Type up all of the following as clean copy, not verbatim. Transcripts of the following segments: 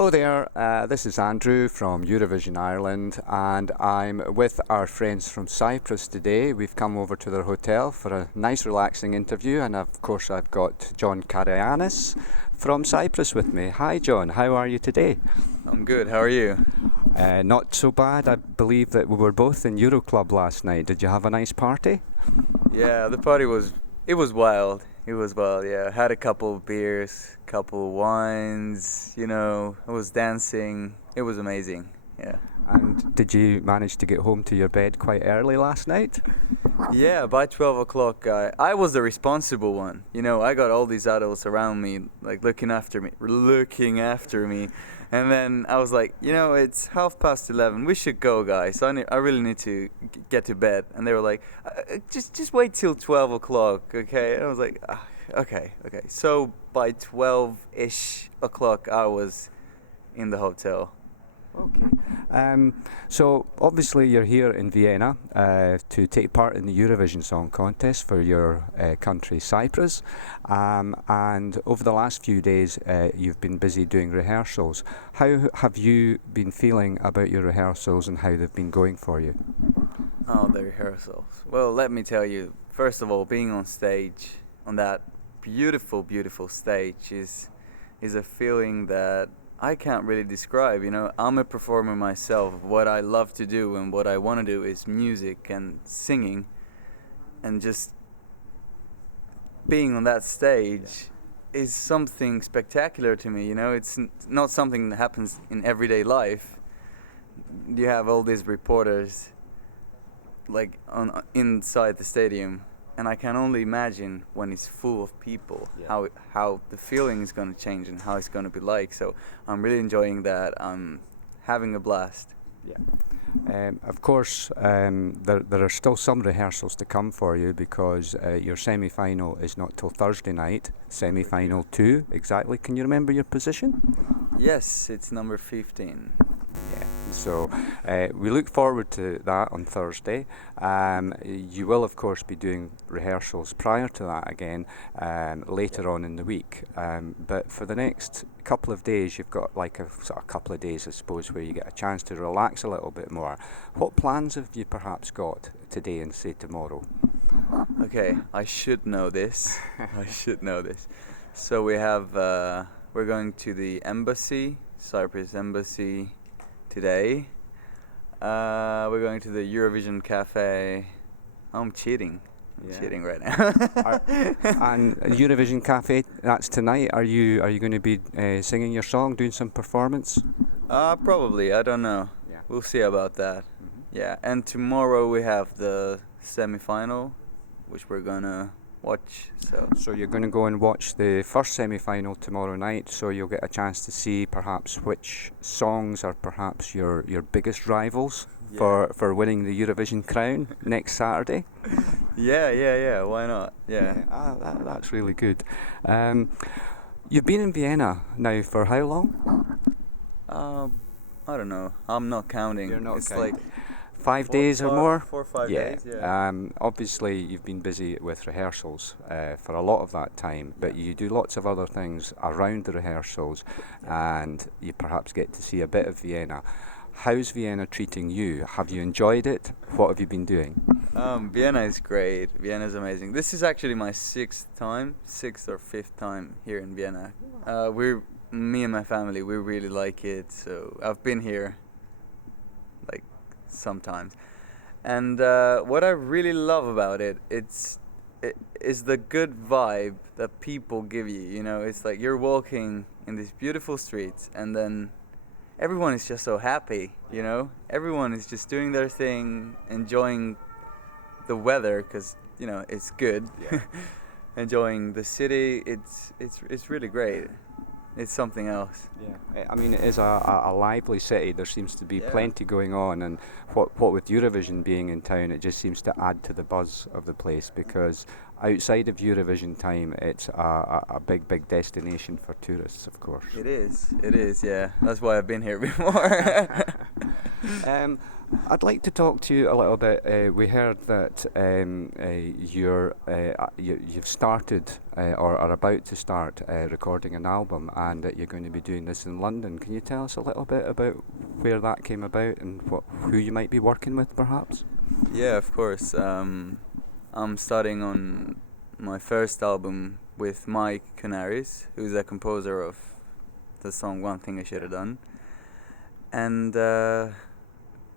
Hello there, this is Andrew from Eurovision Ireland, and I'm with our friends from Cyprus today. We've come over to their hotel for a nice relaxing interview, and of course I've got John Karayiannis from Cyprus with me. Hi John, how are you today? I'm good, how are you? Not so bad. I believe that we were both in Euroclub last night. Did you have a nice party? Yeah, the party was wild. It was wild, yeah. Had a couple of beers, couple of wines, I was dancing. It was amazing, yeah. And did you manage to get home to your bed quite early last night? Yeah, by 12 o'clock, I was the responsible one. I got all these adults around me, like looking after me. And then I was like, it's 11:30. We should go, guys. I really need to get to bed. And they were like, just wait till 12 o'clock, okay? And I was like, okay. So by 12-ish o'clock, I was in the hotel. Okay. So obviously you're here in Vienna to take part in the Eurovision Song Contest for your country, Cyprus. And over the last few days, you've been busy doing rehearsals. How have you been feeling about your rehearsals and how they've been going for you? Oh, the rehearsals. Well, let me tell you, first of all, being on stage, on that beautiful, beautiful stage is a feeling that I can't really describe. I'm a performer myself. What I love to do and what I want to do is music and singing, and just being on that stage is something spectacular to me. It's not something that happens in everyday life. You have all these reporters like inside the stadium, and I can only imagine when it's full of people, how the feeling is going to change and how it's going to be like. So I'm really enjoying that. I'm having a blast. Yeah. Of course, there are still some rehearsals to come for you because your semi-final is not till Thursday night. Semi-final 2, exactly. Can you remember your position? Yes, it's number 15. Yeah. So we look forward to that on Thursday. You will, of course, be doing rehearsals prior to that again later on in the week. But for the next couple of days, you've got like a sort of couple of days, I suppose, where you get a chance to relax a little bit more. What plans have you perhaps got today and say tomorrow? Okay, I should know this. So we have, we're going to the embassy, Cyprus embassy, today. We're going to the Eurovision Cafe. I'm cheating. Cheating right now. And Eurovision Cafe, that's tonight. Are you going to be singing your song, doing some performance? Probably. I don't know. Yeah. We'll see about that. Mm-hmm. Yeah. And tomorrow we have the semi-final, which we're gonna watch. So you're going to go and watch the first semi-final tomorrow night, so you'll get a chance to see perhaps which songs are perhaps your biggest rivals for winning the Eurovision crown next Saturday. Yeah, why not? Yeah. That's really good. You've been in Vienna now for how long? I don't know. I'm not counting. You're not it's counting. Like 5 days or more? 4 or 5 days, yeah. Obviously, you've been busy with rehearsals for a lot of that time, but you do lots of other things around the rehearsals, and you perhaps get to see a bit of Vienna. How's Vienna treating you? Have you enjoyed it? What have you been doing? Vienna is great. Vienna is amazing. This is actually my sixth or fifth time here in Vienna. Me and my family, we really like it, so I've been here like sometimes. And what I really love about it is the good vibe that people give you. It's like you're walking in these beautiful streets, and then everyone is just so happy. Everyone is just doing their thing, enjoying the weather because it's good. Yeah. Enjoying the city. It's really great. It's something else. Yeah, I mean, it is a lively city. There seems to be plenty going on, and what with Eurovision being in town, it just seems to add to the buzz of the place, because outside of Eurovision time, it's a big destination for tourists, of course. It is, yeah. That's why I've been here before. I'd like to talk to you a little bit. We heard that you've started or are about to start recording an album, and that you're going to be doing this in London. Can you tell us a little bit about where that came about and who you might be working with, perhaps? Yeah, of course. I'm starting on my first album with Karayiannis, who's a composer of the song "One Thing I Should Have Done," and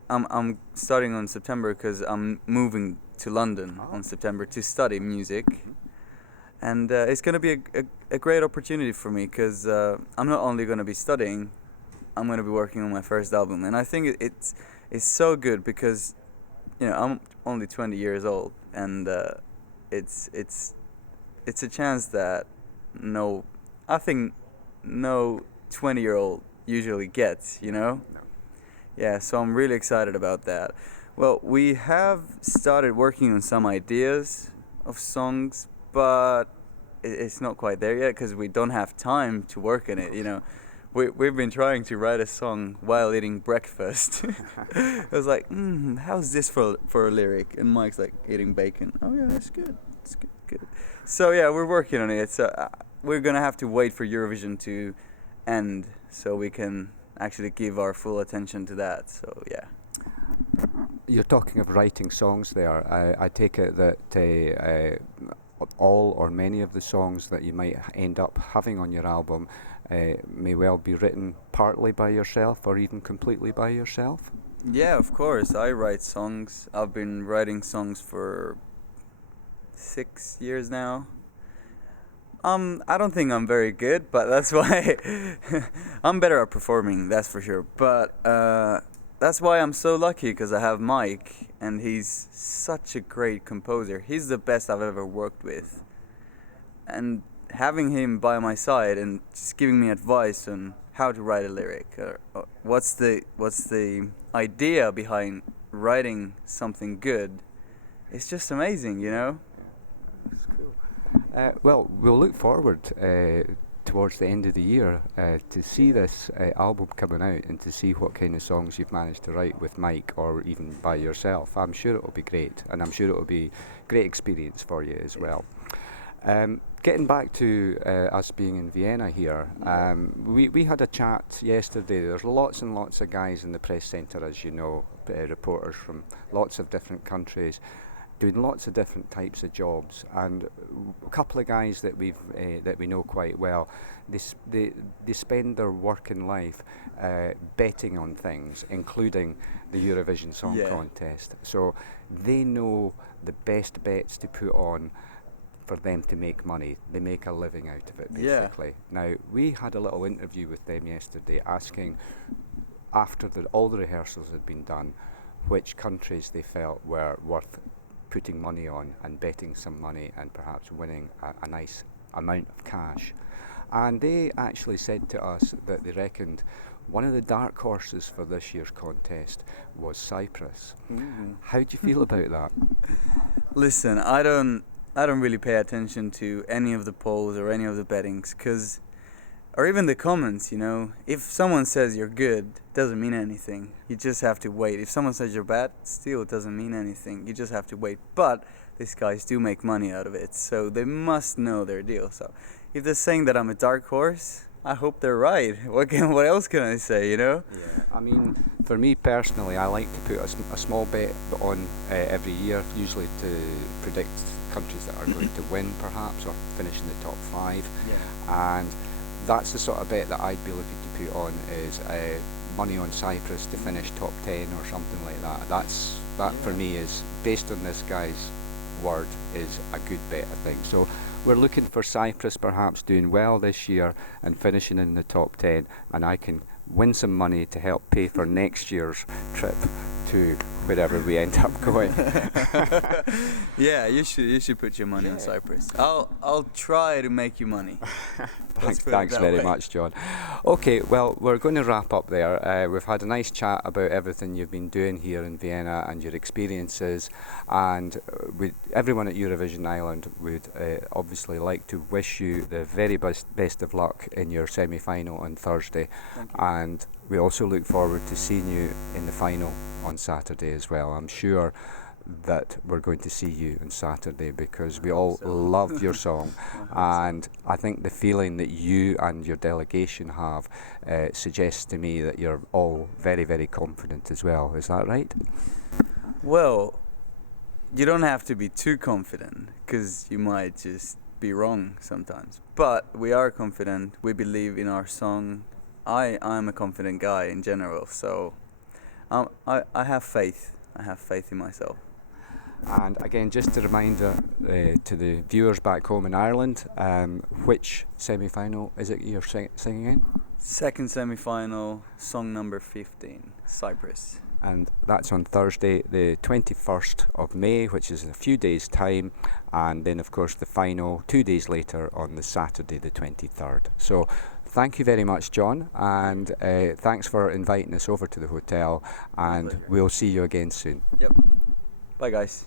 I'm starting on September because I'm moving to London on September to study music, and it's going to be a great opportunity for me because I'm not only going to be studying, I'm going to be working on my first album, and I think it's so good because I'm only 20 years old, and it's a chance that I think no 20-year-old usually gets, No. Yeah, so I'm really excited about that. Well, we have started working on some ideas of songs, but it's not quite there yet because we don't have time to work on it, We've been trying to write a song while eating breakfast. I was like, how's this for a lyric? And Mike's like, eating bacon. Oh yeah, that's good. It's good. So yeah, we're working on it. So we're gonna have to wait for Eurovision to end so we can actually give our full attention to that. So yeah. You're talking of writing songs there. I take it that all or many of the songs that you might end up having on your album may well be written partly by yourself or even completely by yourself? Yeah, of course. I write songs. I've been writing songs for 6 years now. I don't think I'm very good, but that's why I'm better at performing, that's for sure. But that's why I'm so lucky because I have Mike, and he's such a great composer. He's the best I've ever worked with. And having him by my side and just giving me advice on how to write a lyric, or what's the idea behind writing something good, it's just amazing, That's cool. Well, we'll look forward towards the end of the year to see this album coming out and to see what kind of songs you've managed to write with Mike or even by yourself. I'm sure it will be great, and I'm sure it will be a great experience for you as well. Getting back to us being in Vienna here, we had a chat yesterday. There's lots and lots of guys in the press centre, as you know, reporters from lots of different countries, doing lots of different types of jobs, and a couple of guys that we know quite well, they spend their working life betting on things, including the Eurovision Song Contest. So they know the best bets to put on for them to make money. They make a living out of it, basically. Now, we had a little interview with them yesterday asking, after all the rehearsals had been done, which countries they felt were worth putting money on and betting some money and perhaps winning a nice amount of cash. And they actually said to us that they reckoned one of the dark horses for this year's contest was Cyprus. How do you feel about that? Listen, I don't really pay attention to any of the polls or any of the bettings, or even the comments, If someone says you're good, doesn't mean anything. You just have to wait. If someone says you're bad, still doesn't mean anything. You just have to wait. But these guys do make money out of it, so they must know their deal. So if they're saying that I'm a dark horse, I hope they're right. What else can I say, Yeah, I mean, for me personally, I like to put a small bet on every year, usually to predict countries that are going to win, perhaps, or finish in the top 5. And that's the sort of bet that I'd be looking to put on, is money on Cyprus to finish top 10 or something like that. That for me is, based on this guy's word, is a good bet, I think. So we're looking for Cyprus perhaps doing well this year and finishing in the top 10, and I can win some money to help pay for next year's trip to wherever we end up going. Yeah, you should put your money on Cyprus. I'll try to make you money. Thanks very much, John. Okay, well, we're going to wrap up there. We've had a nice chat about everything you've been doing here in Vienna and your experiences, and everyone at Eurovision Ireland would obviously like to wish you the very best of luck in your semi-final on Thursday. Thank you. And we also look forward to seeing you in the final on Saturday as well. I'm sure that we're going to see you on Saturday because we all love your song, and I think the feeling that you and your delegation have suggests to me that you're all very, very confident as well. Is that right? Well, you don't have to be too confident because you might just be wrong sometimes. But we are confident. We believe in our song. I'm a confident guy in general, so I have faith. I have faith in myself. And again, just a reminder to the viewers back home in Ireland, which semi-final is it you're singing in? Second semi-final, song number 15, Cyprus. And that's on Thursday, the 21st of May, which is in a few days' time. And then, of course, the final 2 days later on the Saturday, the 23rd. So thank you very much, John. And thanks for inviting us over to the hotel. And we'll see you again soon. Yep. Bye, guys.